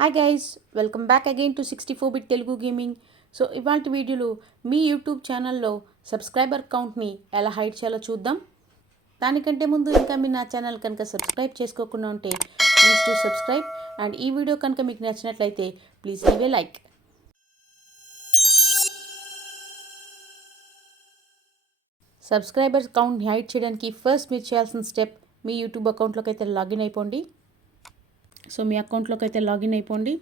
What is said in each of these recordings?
Hi guys, welcome back again to 64-బిట్ Telugu gaming. So ఇవాళ వీడియోలో మీ యూట్యూబ్ ఛానల్లో సబ్స్క్రైబర్ కౌంట్ని ఎలా హైడ్ చేయాలో చూద్దాం. దానికంటే ముందు ఇంకా మీరు నా ఛానల్ కనుక సబ్స్క్రైబ్ చేసుకోకుండా ఉంటే ప్లీజ్ టు సబ్స్క్రైబ్. అండ్ ఈ వీడియో కనుక మీకు నచ్చినట్లయితే please leave a like. Subscriber కౌంట్ని హైడ్ చేయడానికి ఫస్ట్ మీరు చేయాల్సిన స్టెప్, మీ యూట్యూబ్ అకౌంట్లోకి అయితే లాగిన్ అయిపోండి. సో మీ అకౌంట్లోకి అయితే లాగిన్ అయిపోండి.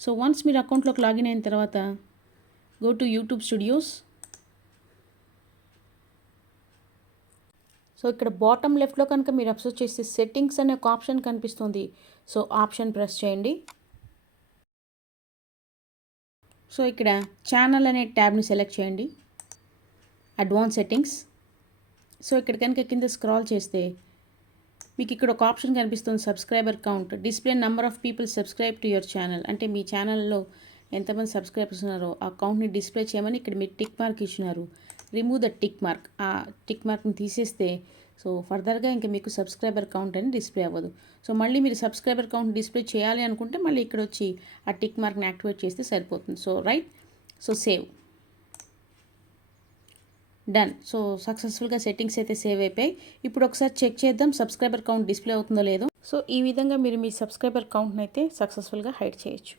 సో వన్స్ మీరు అకౌంట్లోకి లాగిన్ అయిన తర్వాత go to YouTube studios. So ఇక్కడ బాటమ్ లెఫ్ట్లో కనుక మీరు అబ్జర్వ్ చేస్తే సెట్టింగ్స్ అనే ఒక ఆప్షన్ కనిపిస్తుంది. సో ఆప్షన్ ప్రెస్ చేయండి. సో ఇక్కడ ఛానల్ అనే ట్యాబ్ని సెలెక్ట్ చేయండి, అడ్వాన్స్ సెట్టింగ్స్. సో ఇక్కడ కనుక కింద స్క్రాల్ చేస్తే మీకు ఇక్కడ ఒక ఆప్షన్ కనిపిస్తుంది, subscriber count, display number of people subscribe to your channel. అంటే మీ ఛానల్లో ఎంతమంది సబ్స్క్రైబర్స్ ఉన్నారో ఆ కౌంట్ని డిస్ప్లే చేయమని ఇక్కడ మీరు టిక్ మార్క్ ఇచ్చినారు. Remove the tick mark. ఆ టిక్ మార్క్ని తీసేస్తే సో ఫర్దర్గా ఇంకా మీకు సబ్స్క్రైబర్ కౌంట్ అని డిస్ప్లే అవ్వదు. సో మళ్ళీ మీరు సబ్స్క్రైబర్ కౌంట్ డిస్ప్లే చేయాలి అనుకుంటే మళ్ళీ ఇక్కడ వచ్చి ఆ టిక్ మార్క్ని యాక్టివేట్ చేస్తే సరిపోతుంది. So right, so save, done. So సక్సెస్ఫుల్గా సెట్టింగ్స్ అయితే సేవ్ అయిపోయాయి. ఇప్పుడు ఒకసారి చెక్ చేద్దాం సబ్స్క్రైబర్ కౌంట్ డిస్ప్లే అవుతుందో లేదో. సో ఈ విధంగా మీరు మీ సబ్స్క్రైబర్ కౌంట్ని అయితే సక్సెస్ఫుల్గా హైడ్ చేయొచ్చు.